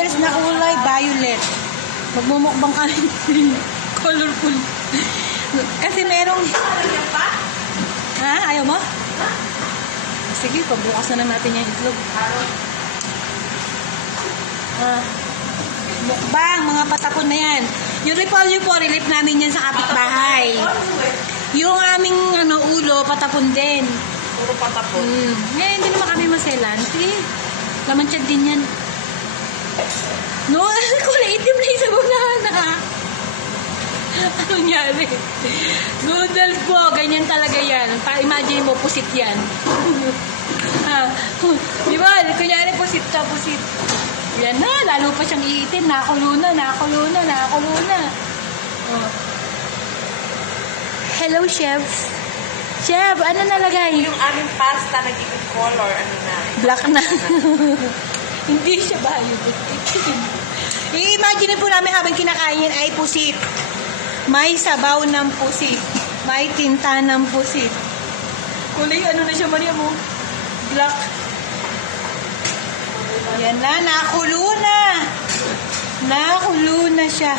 noodles na kulay violet. Magmumukbang kami. Colorful. Kasi merong... Ha? Ayaw mo? Sige, pagbukas na lang natin yung itlog. Mukbang, mga patapon na yan. Yung repolyo po, relief namin yan sa kapitbahay. Yung aming ulo, patapon din. Puro patapon. Ngayon, hindi naman kami maselan. Sige, laman tiyan din yan. No, kulay itim na yung sabaw na. Ano nangyari? Noodles po, ganyan talaga yan. Pa-imagine mo, pusit yan. Di ba? Kunyari, pusit ka, pusit. Yan na, lalo pa siyang iitim. Nakakulo na. Oh. Hello, Chef. Chef, ano nalagay? Yung aming pasta, nagiging color, ano na? Black na. Hindi siya violet. I-imagine po namin habang kinakain ay pusit. May sabaw ng pusit. May tinta ng pusit. Kulay ano na siya, Maria mo? Black. Yan na, nakulo na. Nakulo na siya.